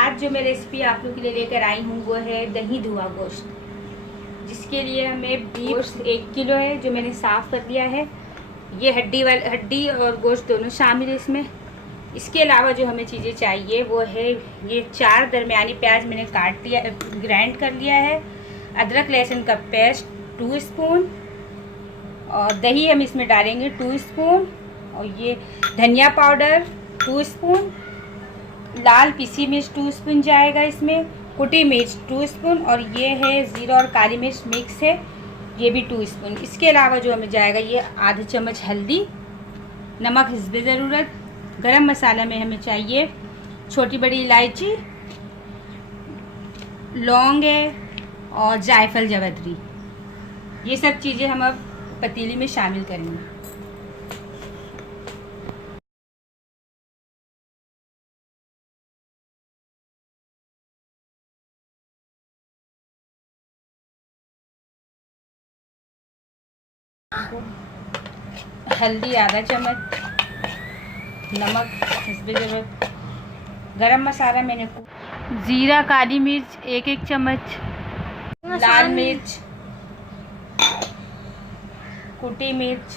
आज जो मैं रेसिपी आप लोग के लिए लेकर आई हूँ वो है दही धुआ गोश्त, जिसके लिए हमें गोश्त 1 किलो है जो मैंने साफ़ कर लिया है। ये हड्डी और गोश्त दोनों शामिल है इसमें। इसके अलावा जो हमें चीज़ें चाहिए वो है ये 4 दरमियानी प्याज मैंने काट लिया, ग्राइंड कर लिया है। अदरक लहसुन का पेस्ट 2 स्पून, और दही हम इसमें डालेंगे 2 स्पून, और ये धनिया पाउडर 2 स्पून, लाल पीसी मिर्च 2 स्पून जाएगा इसमें, कुटी मिर्च 2 स्पून, और ये है ज़ीरा और काली मिर्च मिक्स है, ये भी 2 स्पून। इसके अलावा जो हमें जाएगा ये आधा चम्मच हल्दी, नमक हिस्बे ज़रूरत। गरम मसाला में हमें चाहिए छोटी बड़ी इलायची, लौंग है और जायफल जवैत्री। ये सब चीज़ें हम अब पतीली में शामिल करेंगे। हल्दी आधा चम्मच, नमक हिस्बे ज़रूरत, गरम मसाला मैंने ज़ीरा काली मिर्च 1-1 चम्मच, लाल मिर्च, कुटी मिर्च,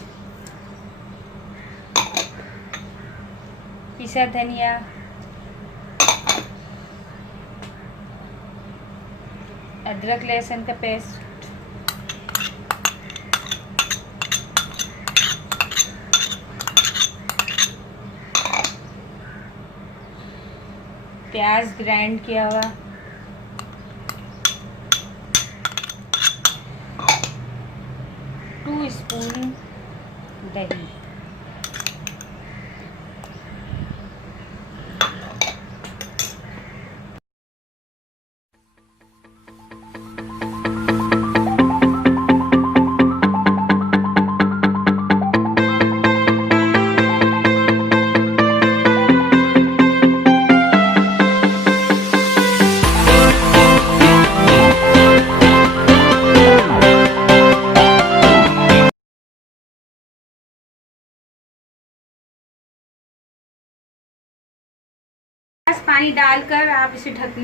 पिसा धनिया, अदरक लहसुन का पेस्ट, प्याज ग्राइंड किया हुआ, टू स्पून दही, पानी डालकर आप इसे ढक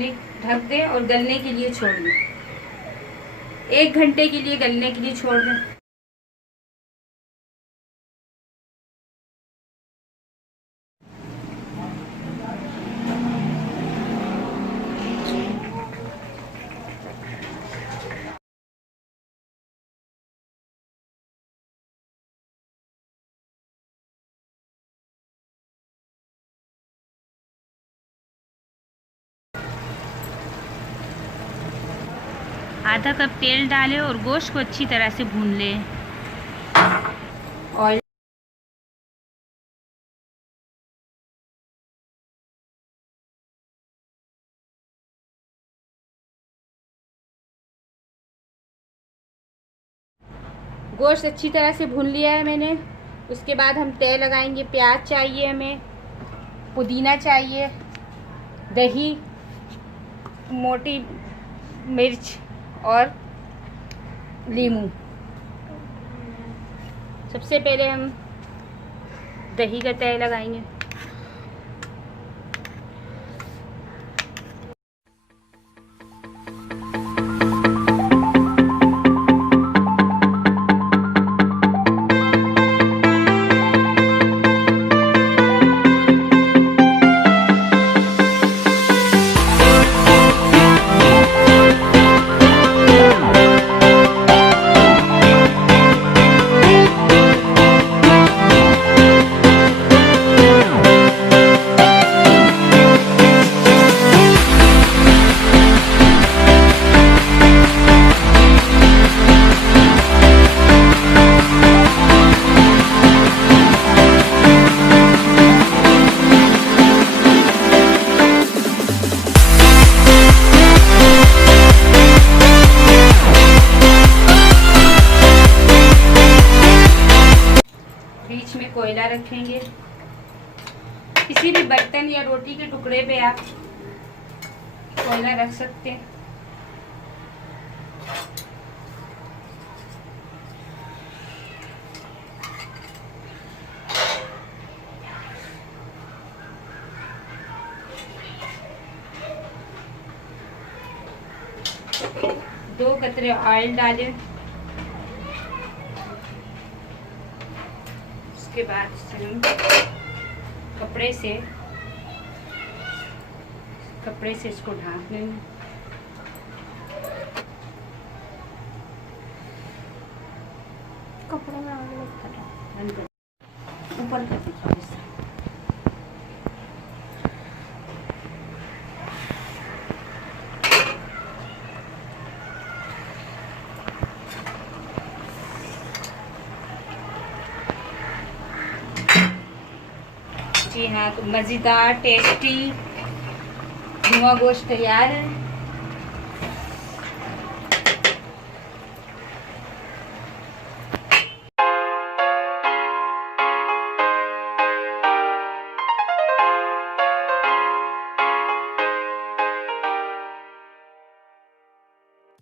दें और गलने के लिए छोड़ दें। 1 घंटे के लिए गलने के लिए छोड़ दें। आधा कप तेल डालें और गोश्त को अच्छी तरह से भून लें। ऑयल गोश्त अच्छी तरह से भून लिया है मैंने। उसके बाद हम तय लगाएंगे। प्याज चाहिए हमें, पुदीना चाहिए, दही, मोटी मिर्च और नींबू। सबसे पहले हम दही का तय लगाएंगे। बीच में कोयला रखेंगे। किसी भी बर्तन या रोटी के टुकड़े पे आप कोयला रख सकते हैं। 2 कतरे ऑयल डालें। उसके बाद से हम कपड़े से इसको ढाँप लेंगे। कपड़े में आग लग कर बंद कर, ऊपर कर दो थोड़ा सा। जी हाँ, तो मज़ेदार टेस्टी धुआं गोश्त तैयार है।